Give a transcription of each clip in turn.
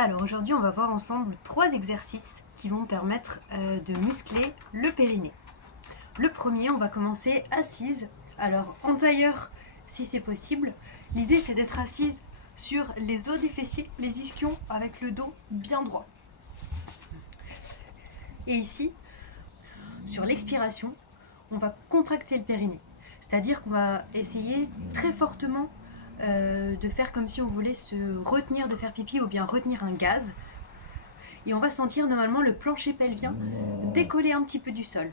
Alors aujourd'hui, on va voir ensemble 3 exercices qui vont permettre de muscler le périnée. Le premier, on va commencer assise. Alors en tailleur, si c'est possible. L'idée, c'est d'être assise sur les os des fessiers, les ischions, avec le dos bien droit. Et ici, sur l'expiration, on va contracter le périnée. C'est-à-dire qu'on va essayer très fortement de faire comme si on voulait se retenir de faire pipi ou bien retenir un gaz. Et on va sentir normalement le plancher pelvien décoller un petit peu du sol.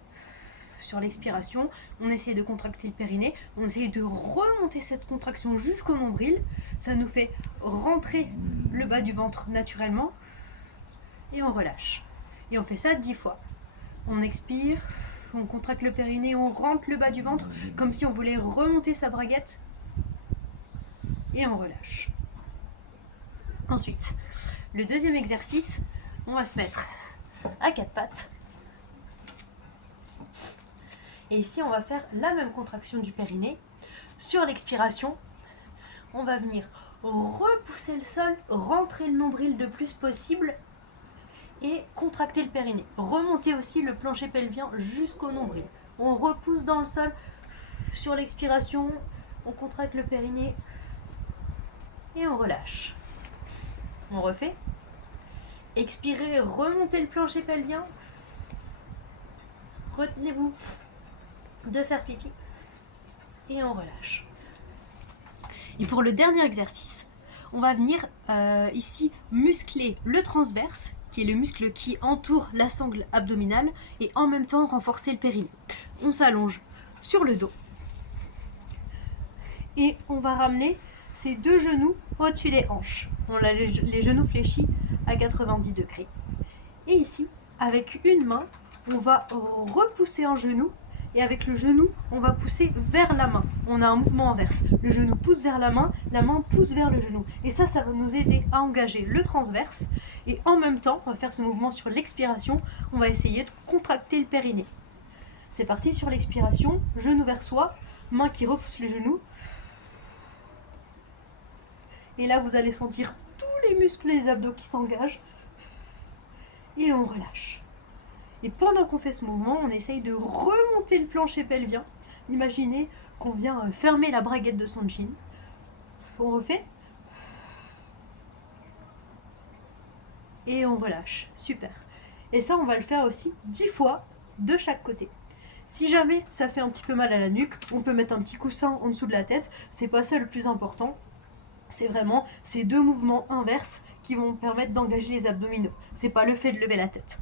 Sur l'expiration, on essaie de contracter le périnée, on essaie de remonter cette contraction jusqu'au nombril. Ça nous fait rentrer le bas du ventre naturellement et on relâche. Et on fait ça 10 fois. On expire, on contracte le périnée, on rentre le bas du ventre comme si on voulait remonter sa braguette et on relâche. Ensuite, le deuxième exercice, on va se mettre à 4 pattes. Et ici, on va faire la même contraction du périnée. Sur l'expiration, on va venir repousser le sol, rentrer le nombril le plus possible et contracter le périnée. Remonter aussi le plancher pelvien jusqu'au nombril. On repousse dans le sol. Sur l'expiration, on contracte le périnée et on relâche. On refait. Expirez, remontez le plancher pelvien. Retenez-vous de faire pipi et on relâche. Et pour le dernier exercice, on va venir ici muscler le transverse, qui est le muscle qui entoure la sangle abdominale, et en même temps renforcer le périnée. On s'allonge sur le dos et on va ramener ses deux genoux au-dessus des hanches. On a les genoux fléchis à 90 degrés. Et ici, avec une main, on va repousser un genou. Et avec le genou, on va pousser vers la main. On a un mouvement inverse. Le genou pousse vers la main pousse vers le genou. Et ça va nous aider à engager le transverse. Et en même temps, on va faire ce mouvement sur l'expiration. On va essayer de contracter le périnée. C'est parti sur l'expiration. Genou vers soi, main qui repousse le genou. Et là, vous allez sentir tous les muscles des abdos qui s'engagent. Et on relâche. Et pendant qu'on fait ce mouvement, on essaye de remonter le plancher pelvien. Imaginez qu'on vient fermer la braguette de son jean. On refait. Et on relâche. Super. Et ça, on va le faire aussi 10 fois de chaque côté. Si jamais ça fait un petit peu mal à la nuque, on peut mettre un petit coussin en dessous de la tête. C'est pas ça le plus important. C'est vraiment ces deux mouvements inverses qui vont permettre d'engager les abdominaux. C'est pas le fait de lever la tête.